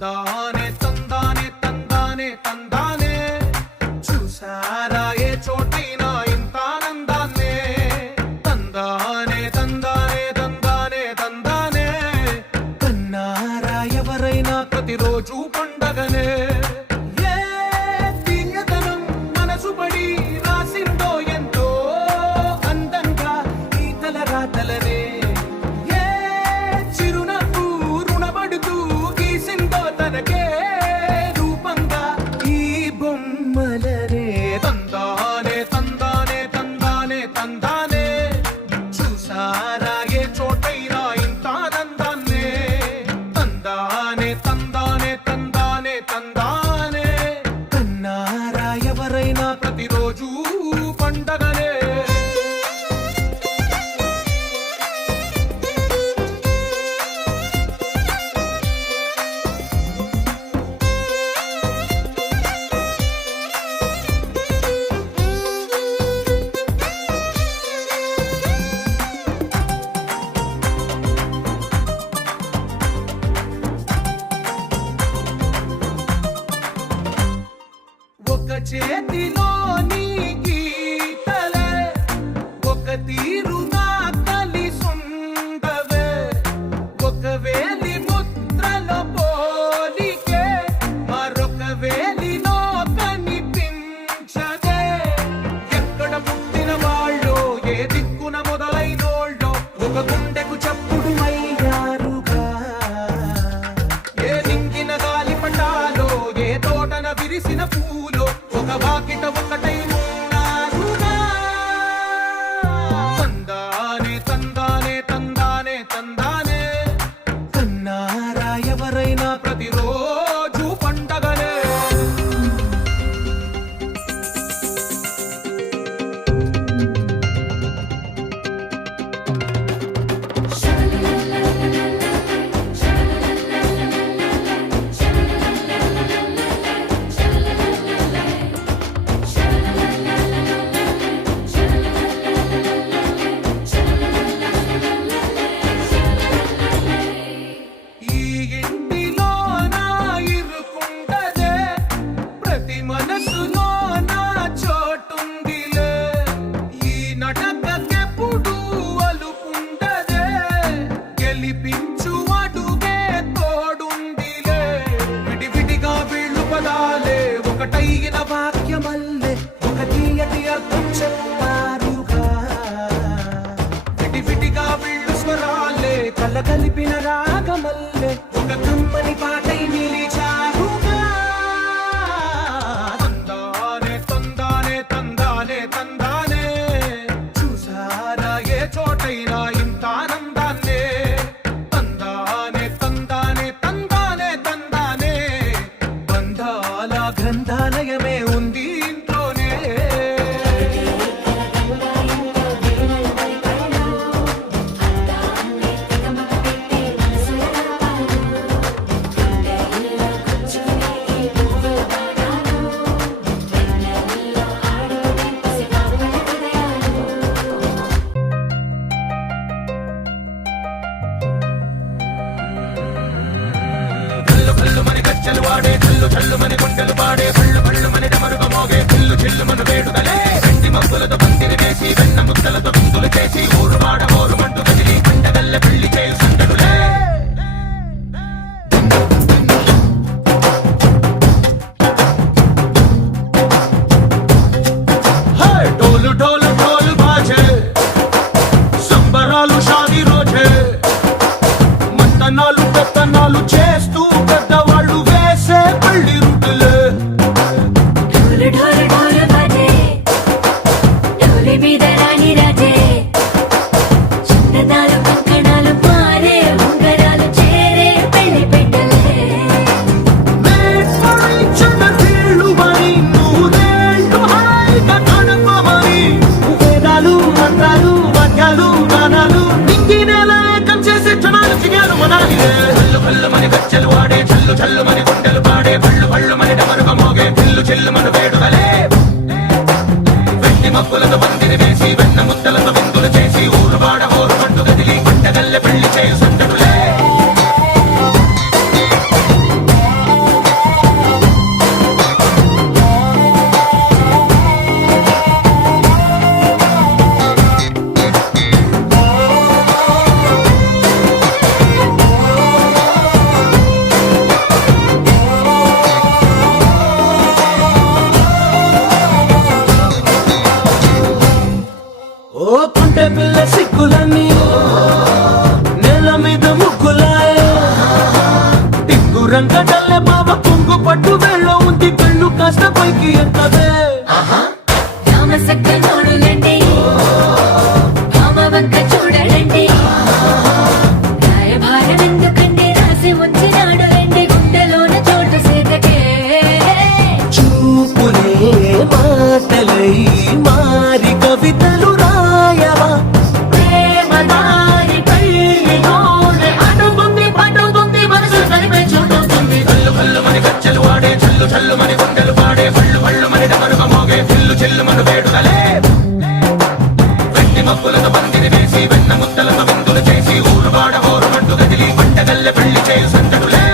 తందానే తందానే తందానే తందానే చూసారా ఏ చోటైనా ఇంత ఆనందాన్నే తందానే తందానే తందానే తందానే కన్నారా ఎవరైనా ప్రతిరోజు పండగనే ప్రతిరోజు పండగనే ఒక చేతిలో నీ గీతలే ఒక తీరుగా కలిసుండవే ఒక వేలి ముద్రలో పోలికే మరొక వేలిలో కనిపించదే ఎక్కడ పుట్టిన వాళ్ళో ఏ దిక్కున మొదలైనోళ్ళో ఒక గుండెకు చప్పుడు అయ్యారుగా ఏ నింగిన గాలి పటాలో ఏ తోటన విరిసిన పూలో ఒక వాకిట ఒకటై ఉన్నారుగా తందానే తందానే తందానే తందానే కన్నారా ఎవరైనా ప్రతిరోజు పండగనే ఒకటైన వాక్యమల్లే ఒక తీయటి అర్థం చెప్పారుగా విడివిడిగా వీళ్ళు స్వరాలే కలగలిపిన రాగమల్లే ఒక కమ్మని పాటై నిలిచారుగా తందానే తందానే తందానే తందానే చూసారా ఏ చోటైనా ఇంత ఆనందాన్నే తందానే తందానే తందానే తందానే బంధాల గ్రంథాలయమే ఉంది ఇంట్లోనే గజ్జలు వాడే చల్లు చల్లు మని గుండెలు పాడే పళ్ళు పళ్ళు మని డమరుగ మోగే చిల్లు చిల్లు మన వేడుదలే వెండి మబ్బులతో పందిరి వేసి వెన్న ముద్దలతో విందులు చేసి ఊరు వాడ ఊరు మంటు కదిలి పండగల్లె పెళ్లి చేయు సందడులే డోలు డోలు డోలు బాజే సంబరాలు షాదీ రోజే మంతనాలు పెత్తనాలు చేస్తూ పెద్దవాళ్ళు వేసే పెళ్లి రుటులే ఢోలు ఢోలు ఢోలు బాజే ఢోలి మీద రాణి రాజే చిన్నదాలు కంకణాలు మారే ఉంగరాలు చేరే పెళ్లి పెట్టలే వేదాలు మంత్రాలు వాక్యాలు గానాలు నింగినేలా ఏకం చేసే క్షణాలు చిగాలు మనాలి కళ్ళు కళ్ళు మని ముగ్గులాయ్ టింగు రంగడల్లె బావ కొంగు పట్టు వేళ్ళ ఉంది కళ్ళు కాస్త పైకి ఎత్తవే రామసక్క నోడులండి భామవంక చూడలండి రాయభారం ఎందుకండి రాసి ఉంచినాడు రండి గుండెలోన చోటు సీతకే చూపులే మాటలై మారి కవితలు రాయవా ప్రేమదారి పల్లిలోనే అడుగుంది పట్టుకుంది మనసు కలిపే చూడుతుంది కల్లు కల్లు మని కచ్చలు వాడే చల్లు చల్లు మని గుండెలు పాడే పళ్ళు పళ్ళు మని డమరుగ మోగే చిల్లు చిల్లు మను వేడుదలే వెండి మబ్బులతో పందిరి వేసి వెన్న ముద్దలతో విందులు చేసి ఊరు వాడ హోరు మంటు గదిలి పంటగల్లె పెళ్లి చేయు సందడులే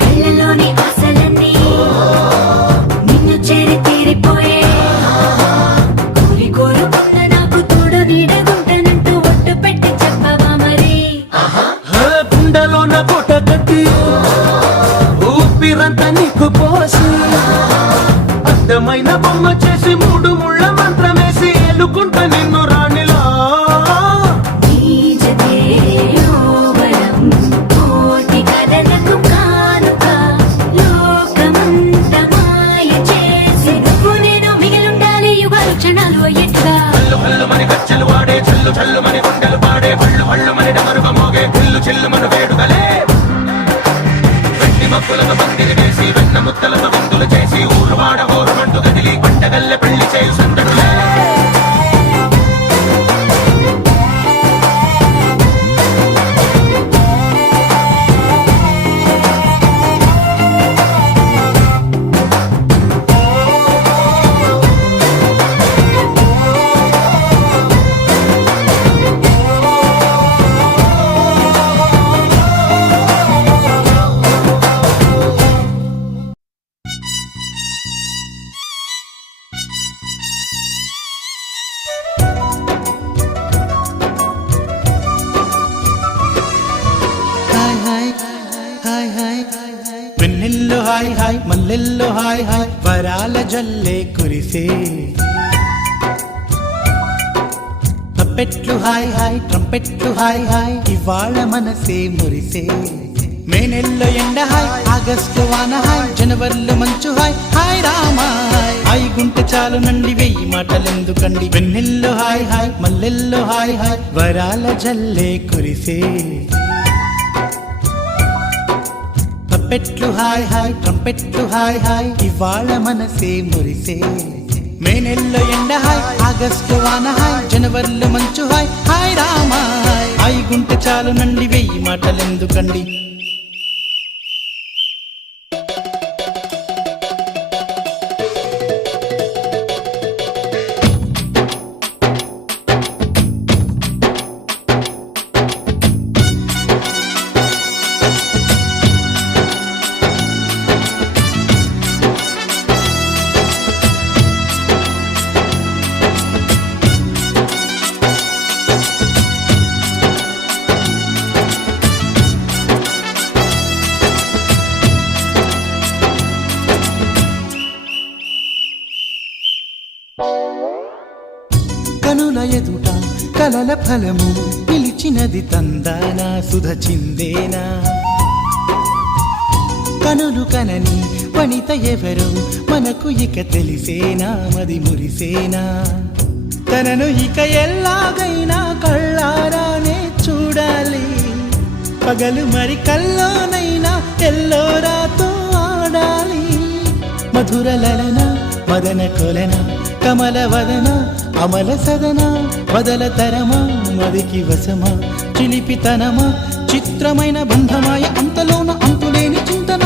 కళ్ళలోని ఆశలన్నీ నిన్ను చేరి తీరిపోయే కోరి కోరుకున్న నాకు తోడు నీడగుంటానంటూ ఒట్టు పెట్టి చెప్పవా మరి గుండెలోన పూట కట్టి ఊపిరంతా నీకు పోసి అడ్డమైన బొమ్మ చేసి మూడు ముళ్ళ మంత్రమేసి ఎలుకుంట నిన్ను రాణిలా నీజతే యోవరం కోటి కలలకు కానుక లోకమంత మాయ చేసి నువ్వు నేను మిగిలుండాలి యుగాలు క్షణాలు అయ్యేట్టుగా కల్లు కల్లు మని కచ్చలు వాడే చల్లు చల్లు మని గుండెలు పాడే పళ్ళు పళ్ళు మని డమరుగ మోగే చిల్లు చిల్లు మను వేడుదలే వెండి మబ్బులతో పందిరి వేసి వెన్న ముద్దలతో విందులు చేసి ఊరు వాడ హోరు మంటు గదిలి పంటగల్లె పెళ్లి చేయు సందడులే హాయ్ హాయ్ హాయ్ హాయ్ వెన్నెల్లో హాయ్ హాయ్ మల్లెల్లో హాయ్ హాయ్ వరాల జల్లే కురిసే తప్పెట్లు హాయ్ హాయ్ ట్రంపెట్లు హాయ్ హాయ్ ఇవాళ మనసే మురిసే మే నెలలో ఎండ హాయ్ ఆగస్టు వాన హాయ్ జనవరిలో మంచు హాయ్ హాయ్ రామా హాయ్ గుంటె చాలు నండి వెయ్యి మాటలెందుకండి వెన్నెల్లో హాయ్ హాయ్ మల్లెల్లో హాయ్ హాయ్ వరాల జల్లే కురిసే తప్పెట్లు హాయ్ హాయ్ ట్రంపెట్లు హాయ్ హాయ్ ఇవాళ మనసే మురిసే మే నెలలో ఎండ హాయ్ ఆగస్టు వాన హాయ్ జనవరిలో మంచు హాయ్ హాయ్ రామా హాయ్ గుంటె చాలు నండి వెయ్యి మాటలెందుకండి కనుల ఎదుట కలల ఫలము పిలిచినది తందానా సుధ చిందేనా కనులు కనని వనిత ఎవరు మనకు ఇక తెలిసేనా మది మురిసేనా తనను ఇక ఎల్లాగైనా కళ్ళారానే చూడాలి పగలు మరి కల్లోనైనా ఎల్లోరాతో ఆడాలి మధుర లలన మదన కొలన కమల వదన అమల సదన వదల తరమా మదికి వశమా చిలిపితనమా చిత్రమైన బంధమాయ అంతలోన అంతులేని చింతన